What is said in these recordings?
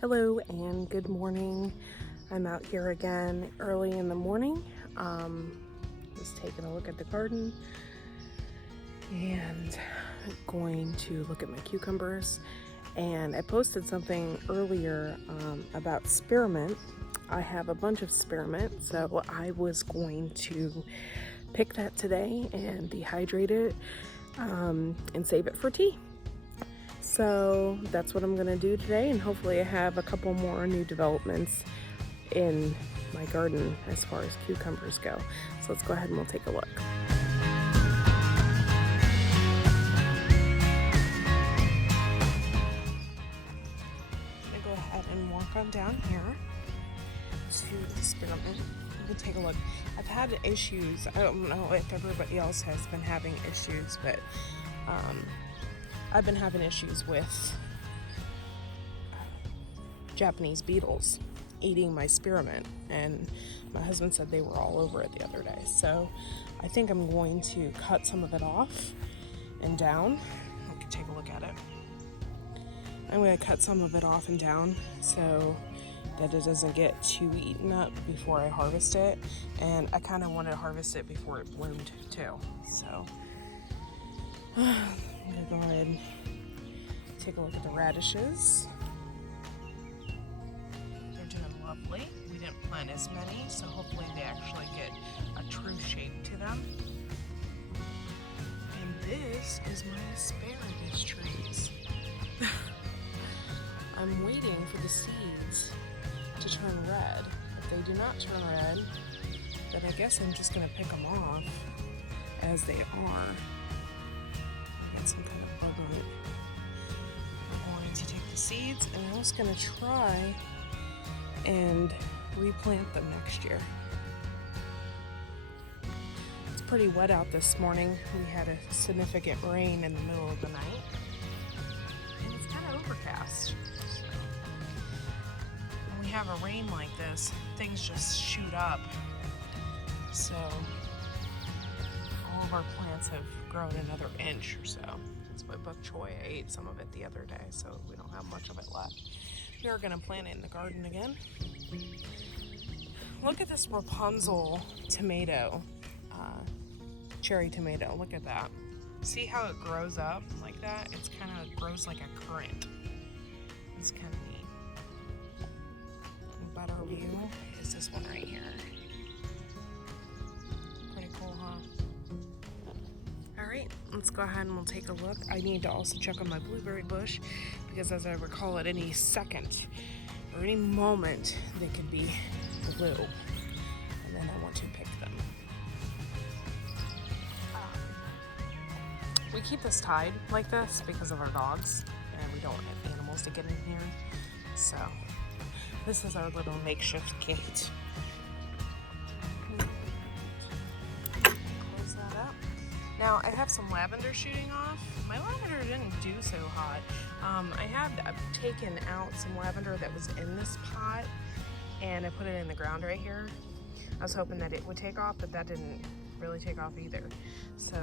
Hello and good morning. I'm out here again early in the morning, just taking a look at the garden and going to look at my cucumbers. And I posted something earlier about spearmint. I have a bunch of spearmint, so I was going to pick that today and dehydrate it and save it for tea. So that's what I'm gonna do today, and hopefully I have a couple more new developments in my garden as far as cucumbers go. So let's go ahead and we'll take a look. I'm gonna go ahead and walk on down here to the spearmint. You can take a look. I've had issues. I don't know if everybody else has been having issues, but I've been having issues with Japanese beetles eating my spearmint, and my husband said they were all over it the other day. So I think I'm going to cut some of it off and down. We can take a look at it. I'm going to cut some of it off and down so that it doesn't get too eaten up before I harvest it. And I kind of want to harvest it before it bloomed too. So I'm going to go ahead and take a look at the radishes. They're doing lovely. We didn't plant as many, so hopefully they actually get a true shape to them. And this is my asparagus trees. I'm waiting for the seeds to turn red. If they do not turn red, then I guess I'm just going to pick them off as they are. Got some kind of bug on it. I'm going to take the seeds and I'm just going to try and replant them next year. It's pretty wet out this morning. We had a significant rain in the middle of the night, and it's kind of overcast. So when we have a rain like this, things just shoot up. So all of our plants have grown another inch or so. That's my bok choy. I ate some of it the other day, so we don't have much of it left. We are going to plant it in the garden again. Look at this Rapunzel tomato, cherry tomato. Look at that. See how it grows up like that? It's kind of grows like a currant. It's kind of neat. A better view is this one right here. Pretty cool, huh? Alright, let's go ahead and we'll take a look. I need to also check on my blueberry bush because, as I recall, at any second or any moment they could be blue, and then I want to pick them. We keep this tied like this because of our dogs, and we don't want animals to get in here. So this is our little makeshift gate. Close that up. Now I have some lavender shooting off. My lavender didn't do so hot. I had taken out some lavender that was in this pot, and I put it in the ground right here. I was hoping that it would take off, but that didn't really take off either. So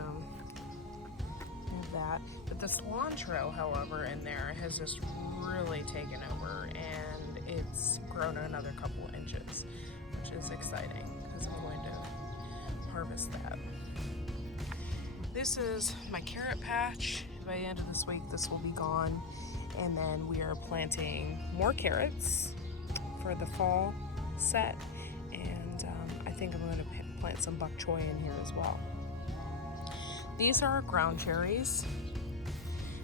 that. But the cilantro, however, in there has just really taken over, and it's grown another couple inches, which is exciting because I'm going to harvest that. This is my carrot patch. By the end of this week, this will be gone, and then we are planting more carrots for the fall set, and I think I'm going to plant some bok choy in here as well. These are ground cherries.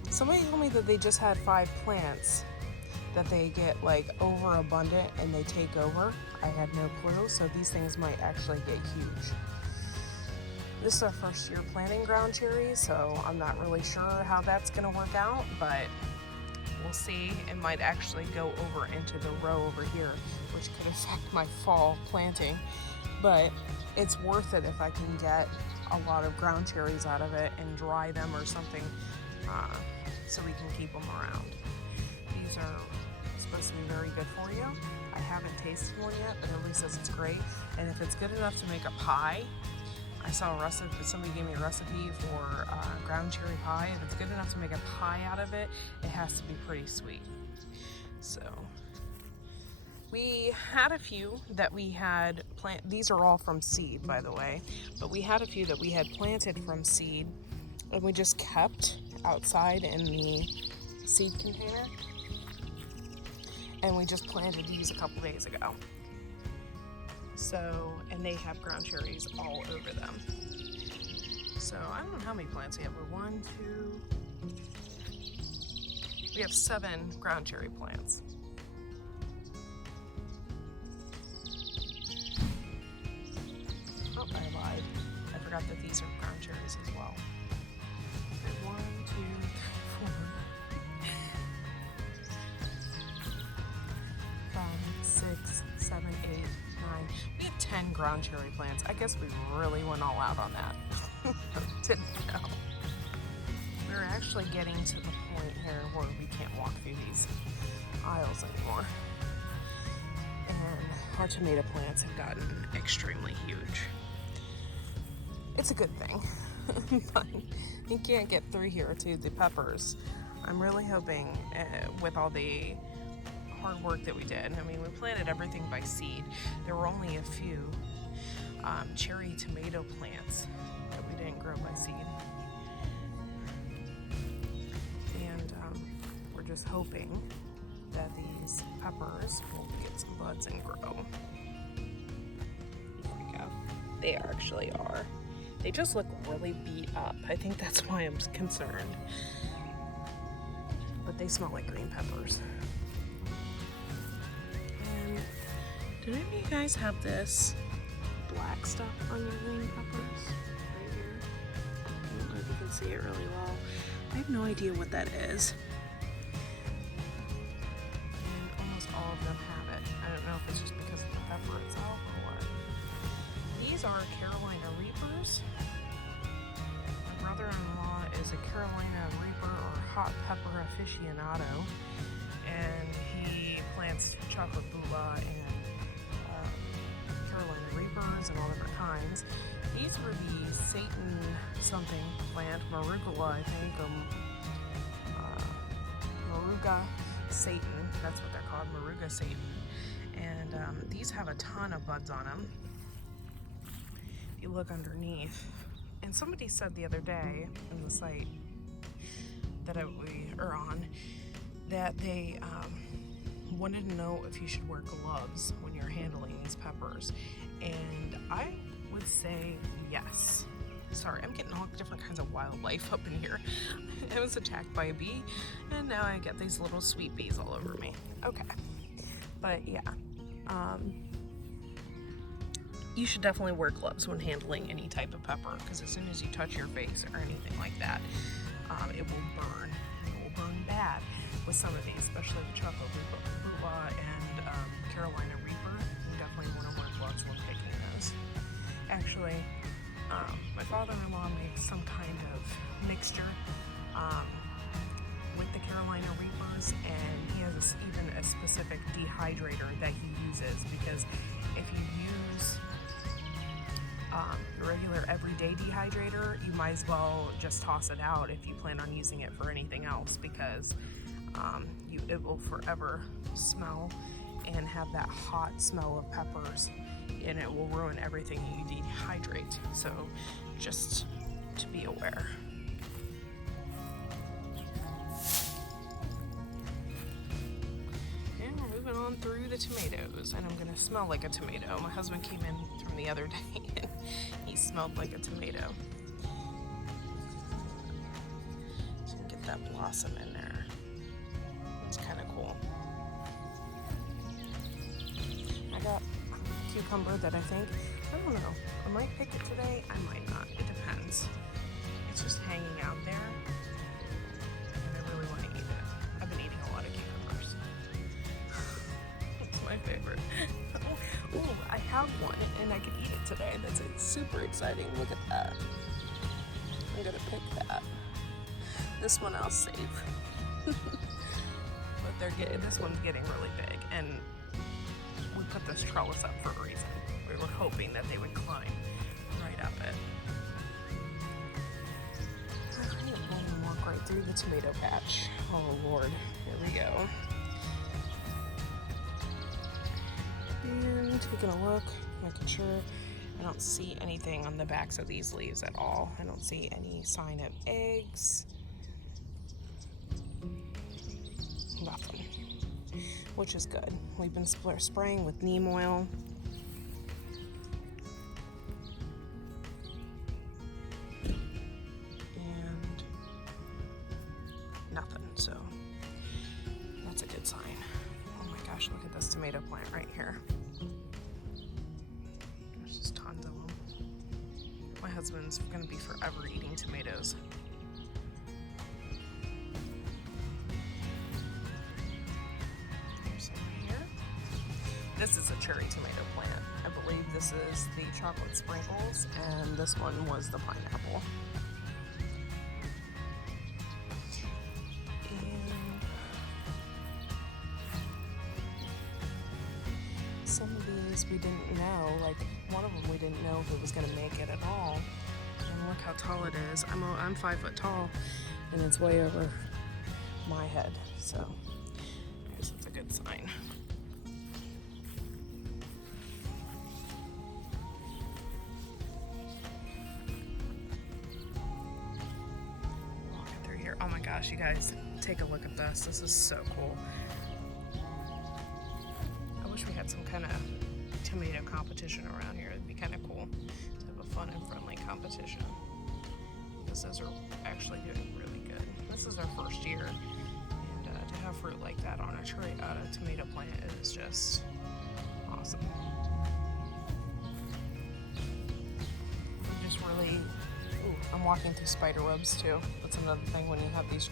Somebody told me that they just had 5 plants, that they get like overabundant and they take over. I had no clue, so these things might actually get huge. This is our first year planting ground cherries, so I'm not really sure how that's going to work out, but we'll see. It might actually go over into the row over here, which could affect my fall planting, but it's worth it if I can get a lot of ground cherries out of it and dry them or something, so we can keep them around. These are supposed to be very good for you. I haven't tasted one yet, but everybody says it's great, and if it's good enough to make a pie, I saw a recipe, somebody gave me a recipe for ground cherry pie. If it's good enough to make a pie out of it, it has to be pretty sweet. So We had a few that we had these are all from seed, by the way, but we had a few that we had planted from seed and we just kept outside in the seed container, and we just planted these a couple days ago. So, and they have ground cherries all over them. So I don't know how many plants we have, but 1, 2, we have 7 ground cherry plants. Oh, I lied. I forgot that these are ground cherries as well. 1, 2, 3, 4, 5, 6, 7, 8, 9. We have 10 ground cherry plants. I guess we really went all out on that. Didn't know. We're actually getting to the point here where we can't walk through these aisles anymore. And our tomato plants have gotten extremely huge. It's a good thing, but you can't get through here to the peppers. I'm really hoping with all the hard work that we did, I mean, we planted everything by seed. There were only a few cherry tomato plants that we didn't grow by seed. And we're just hoping that these peppers will get some buds and grow. There we go. They actually are. They just look really beat up. I think that's why I'm concerned. But they smell like green peppers. And do any of you guys have this black stuff on your green peppers? Right here. I don't know if you can see it really well. I have no idea what that is. And almost all of them have it. I don't know if it's just because of the pepper itself or what. These are Carolina Reapers. My brother-in-law is a Carolina Reaper or hot pepper aficionado, and he plants chocolate bula and Carolina Reapers and all different kinds. These were the Satan something plant, Marugula, I think, Moruga Satan, that's what they're called, Moruga Satan. And these have a ton of buds on them. You look underneath, and somebody said the other day in the site that we are on that they wanted to know if you should wear gloves when you're handling these peppers, and I would say yes. Sorry, I'm getting all different kinds of wildlife up in here. I was attacked by a bee, and now I get these little sweet bees all over me. Okay, but yeah. You should definitely wear gloves when handling any type of pepper, because as soon as you touch your face or anything like that, it will burn. It will burn bad with some of these, especially the chocolate bula and Carolina Reaper. You definitely want to wear gloves when picking those. Actually, my father-in-law makes some kind of mixture with the Carolina Reapers, and he has even a specific dehydrator that he uses, because if you use your regular everyday dehydrator, you might as well just toss it out if you plan on using it for anything else, because it will forever smell and have that hot smell of peppers, and it will ruin everything you dehydrate. So just to be aware. And we're moving on through the tomatoes, and I'm gonna smell like a tomato. My husband came in from the other day and he smelled like a tomato. So you can get that blossom in there. It's kind of cool. I got a cucumber that I don't know, I might pick it today, I might not, it depends. It's just hanging out there, and I really want to eat it. I've been eating a lot of cucumbers. It's my favorite. Oh, I have one, and I can eat it today. That's super exciting. Look at that. I'm gonna pick that. This one I'll save. But this one's getting really big, and we put this trellis up for a reason. We were hoping that they would climb right up it. I need to pull and walk right through the tomato patch. Oh Lord, here we go. And taking a look, making sure I don't see anything on the backs of these leaves at all. I don't see any sign of eggs. Nothing, which is good. We've been spraying with neem oil. And nothing, so that's a good sign. Oh my gosh, look at this tomato plant right here. There's just tons of them. My husband's gonna be forever eating tomatoes. There's some right here. This is a cherry tomato plant. I believe this is the chocolate sprinkles, and this one was the pineapple. Some of these we didn't know, like one of them we didn't know if it was going to make it at all. And look how tall it is. I'm 5 foot tall, and it's way over my head, so I guess that's a good sign. Walking through here. Oh my gosh, you guys, take a look at this. This is so cool. I wish we had some kind of tomato competition around here. It'd be kind of cool to have a fun and friendly competition. This is actually doing really good. This is our first year, and to have fruit like that on a tomato plant is just awesome. We just really, I'm walking through spider webs too. That's another thing when you have these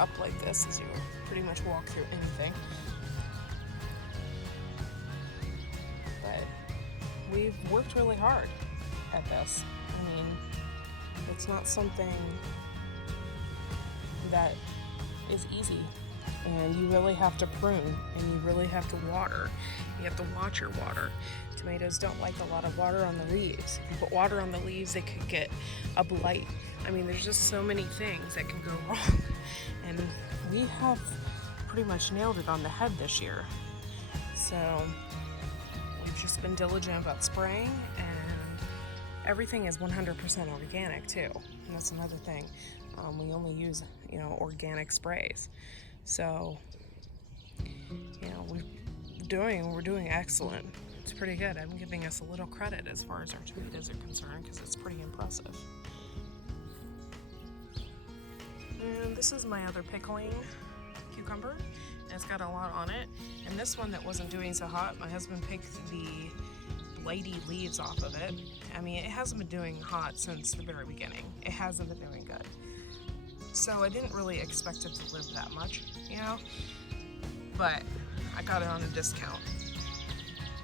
up like this, is you pretty much walk through anything. We've worked really hard at this. I mean, it's not something that is easy, and you really have to prune, and you really have to water. You have to watch your water. Tomatoes don't like a lot of water on the leaves. If you put water on the leaves, they could get a blight. I mean, there's just so many things that can go wrong, and we have pretty much nailed it on the head this year. So we've just been diligent about spraying, and everything is 100% organic too. And that's another thing. We only use, organic sprays. So, we're doing excellent. It's pretty good. I'm giving us a little credit as far as our tomatoes are concerned, because it's pretty impressive. And this is my other pickling cucumber, and it's got a lot on it. And this one that wasn't doing so hot, my husband picked the blighty leaves off of it. I mean, it hasn't been doing hot since the very beginning. It hasn't been doing good. So I didn't really expect it to live that much, but I got it on a discount.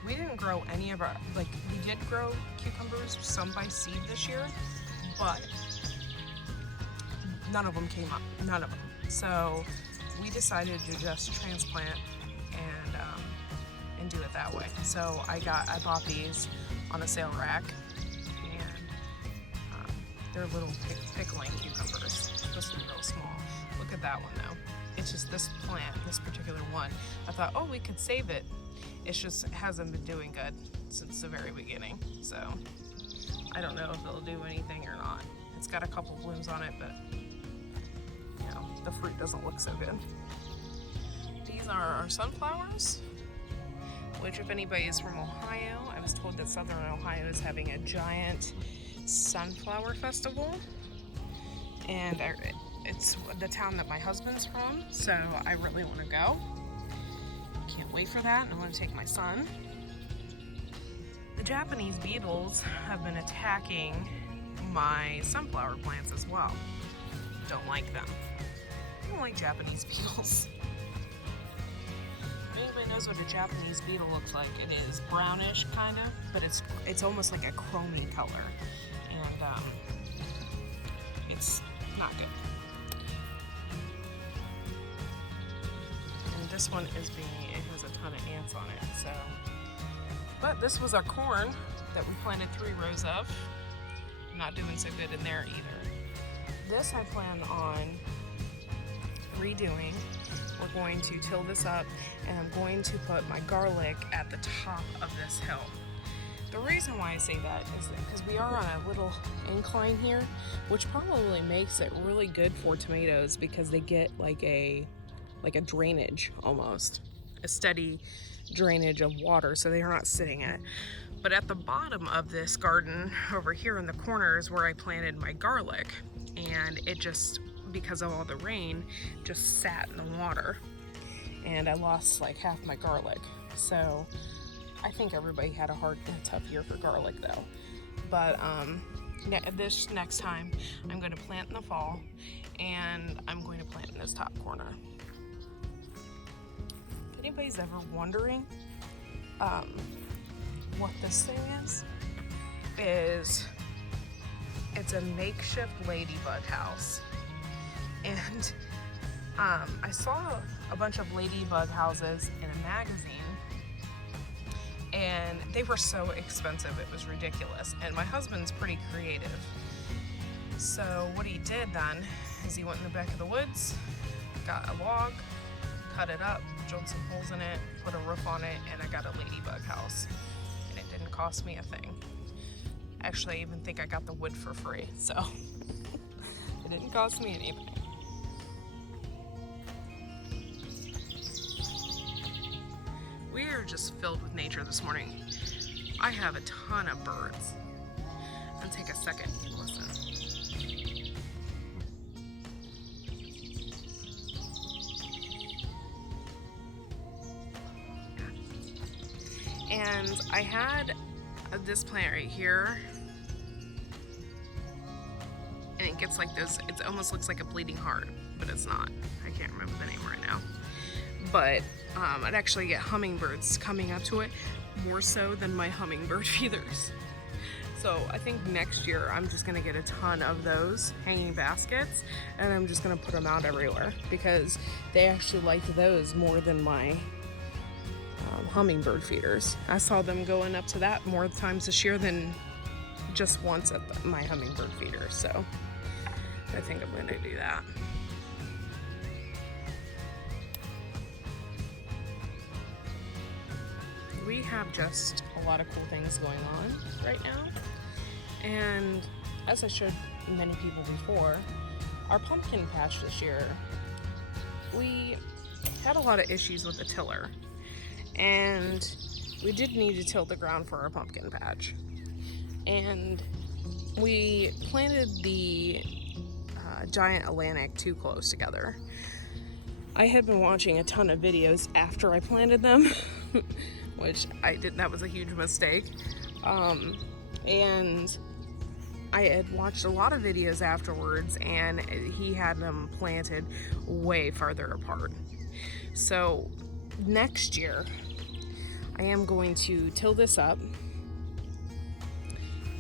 We didn't grow any of our, we did grow cucumbers, some by seed this year, but none of them came up, none of them. So we decided to just transplant and do it that way. So I bought these on a sale rack, and they're little pickling cucumbers. Supposed to be real small. Look at that one though. It's just this plant, this particular one. I thought, we could save it. It hasn't been doing good since the very beginning. So I don't know if it'll do anything or not. It's got a couple blooms on it, but the fruit doesn't look so good. These are our sunflowers, which, if anybody is from Ohio, I was told that Southern Ohio is having a giant sunflower festival, and it's the town that my husband's from, so I really want to go. Can't wait for that, and I'm going to take my son. The Japanese beetles have been attacking my sunflower plants as well. Don't like them. I don't like Japanese beetles. If anybody knows what a Japanese beetle looks like, it is brownish kind of, but it's almost like a chromey color, and it's not good. And this one it has a ton of ants on it. So, but this was our corn that we planted 3 rows of. Not doing so good in there either. This I plan on redoing we're going to till this up, and I'm going to put my garlic at the top of this hill. The reason why I say that is because we are on a little incline here, which probably makes it really good for tomatoes because they get like a drainage almost, a steady drainage of water, so they're not sitting in it. But at the bottom of this garden over here in the corner is where I planted my garlic, and it just, because of all the rain, just sat in the water, and I lost like half my garlic. So I think everybody had a tough year for garlic though. But this next time I'm going to plant in the fall, and I'm going to plant in this top corner. If anybody's ever wondering what this thing is it's a makeshift ladybug house. And I saw a bunch of ladybug houses in a magazine, and they were so expensive, it was ridiculous. And my husband's pretty creative. So what he did then is he went in the back of the woods, got a log, cut it up, drilled some holes in it, put a roof on it, and I got a ladybug house. And it didn't cost me a thing. Actually, I even think I got the wood for free, so it didn't cost me anything. We are just filled with nature this morning. I have a ton of birds. And take a second and listen. And I had this plant right here, and it gets like this, it almost looks like a bleeding heart, but it's not. I can't remember the name right now. But I'd actually get hummingbirds coming up to it, more so than my hummingbird feeders. So I think next year I'm just gonna get a ton of those hanging baskets, and I'm just gonna put them out everywhere because they actually like those more than my hummingbird feeders. I saw them going up to that more times this year than just once at my hummingbird feeder. So I think I'm gonna do that. We have just a lot of cool things going on right now. And as I showed many people before, our pumpkin patch this year, we had a lot of issues with the tiller. And we did need to till the ground for our pumpkin patch. And we planted the giant Atlantic too close together. I had been watching a ton of videos after I planted them, which I didn't, that was a huge mistake. And I had watched a lot of videos afterwards, and he had them planted way farther apart. So next year, I am going to till this up,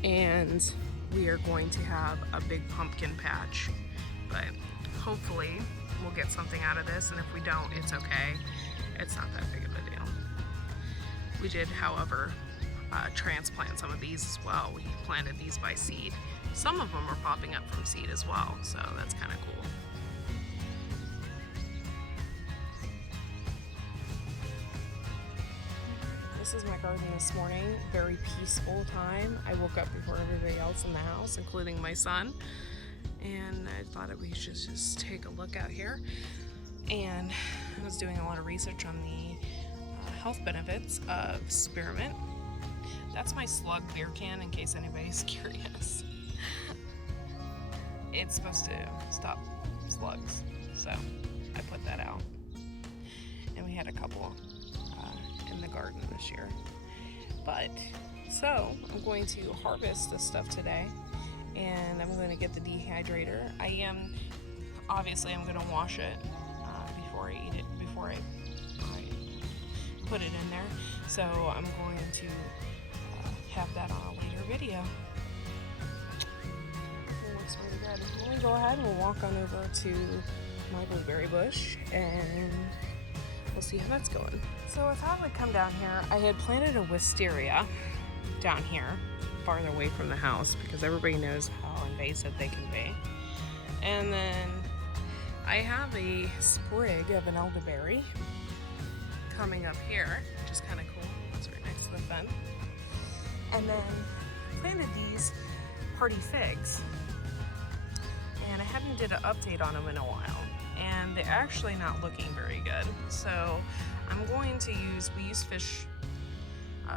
and we are going to have a big pumpkin patch. But hopefully we'll get something out of this, and if we don't, it's okay. It's not that big of a deal. We did, however, transplant some of these as well. We planted these by seed. Some of them are popping up from seed as well, so that's kind of cool. This is my garden this morning. Very peaceful time. I woke up before everybody else in the house, including my son, and I thought we should just take a look out here. And I was doing a lot of research on the health benefits of spearmint. That's my slug beer can, in case anybody's curious. It's supposed to stop slugs, so I put that out. And we had a couple in the garden this year. But so I'm going to harvest this stuff today, and I'm going to get the dehydrator. Obviously I'm going to wash it before I eat it, before I put it in there. So I'm going to have that on a later video. It looks really good. Let me go ahead and we'll walk on over to my blueberry bush, and we'll see how that's going. So I thought I'd come down here. I had planted a wisteria down here, farther away from the house, because everybody knows how invasive they can be. And then I have a sprig of an elderberry coming up here, which is kind of cool. It's right next to the fence. And then I planted these party figs, and I hadn't did an update on them in a while, and they're actually not looking very good. So I'm going to we use fish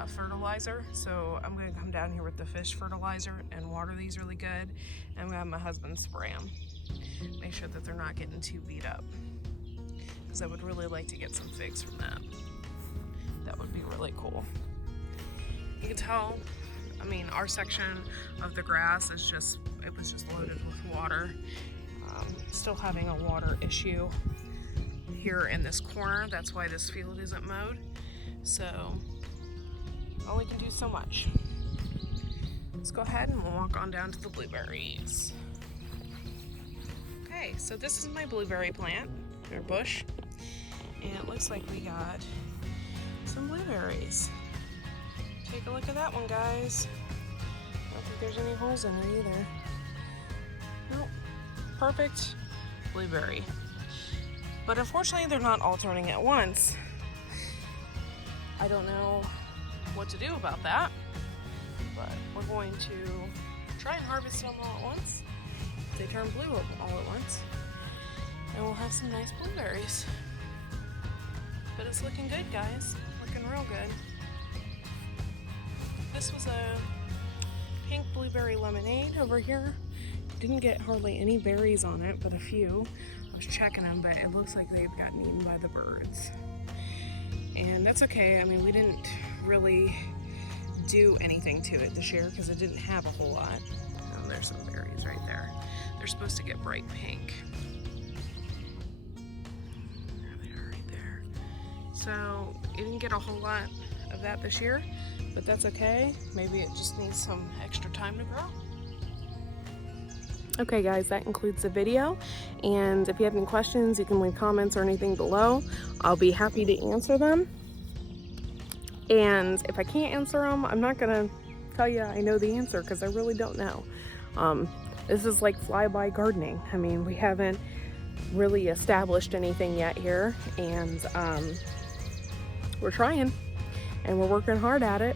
fertilizer, so I'm going to come down here with the fish fertilizer and water these really good, and I'm going to have my husband spray them. Make sure that they're not getting too beat up, because I would really like to get some figs from that. That would be really cool. You can tell, I mean, our section of the grass is just, it was just loaded with water. Still having a water issue here in this corner. That's why this field isn't mowed. So, only can do so much. Let's go ahead and we'll walk on down to the blueberries. Okay, so this is my blueberry plant, or bush. And it looks like we got some blueberries. Take a look at that one, guys. I don't think there's any holes in it either. Nope. Perfect blueberry. But unfortunately, they're not all turning at once. I don't know what to do about that, but we're going to try and harvest them all at once. If they turn blue all at once, and we'll have some nice blueberries. But it's looking good, guys. Looking real good. This was a pink blueberry lemonade over here. Didn't get hardly any berries on it, but a few. I was checking them, but it looks like they've gotten eaten by the birds. And that's okay. I mean, we didn't really do anything to it this year because it didn't have a whole lot. Oh, there's some berries right there. They're supposed to get bright pink. There they are right there. So it didn't get a whole lot of that this year, but that's okay. Maybe it just needs some extra time to grow. Okay guys, that concludes the video, and if you have any questions, you can leave comments or anything below. I'll be happy to answer them, and if I can't answer them, I'm not gonna tell you I know the answer, because I really don't know. This is like flyby gardening. I mean, we haven't really established anything yet here, and we're trying and we're working hard at it.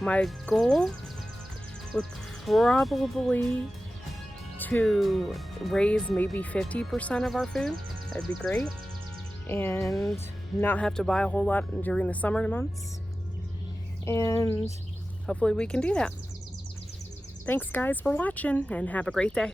My goal would probably to raise maybe 50% of our food. That'd be great, and not have to buy a whole lot during the summer months, and hopefully we can do that. Thanks guys for watching, and have a great day.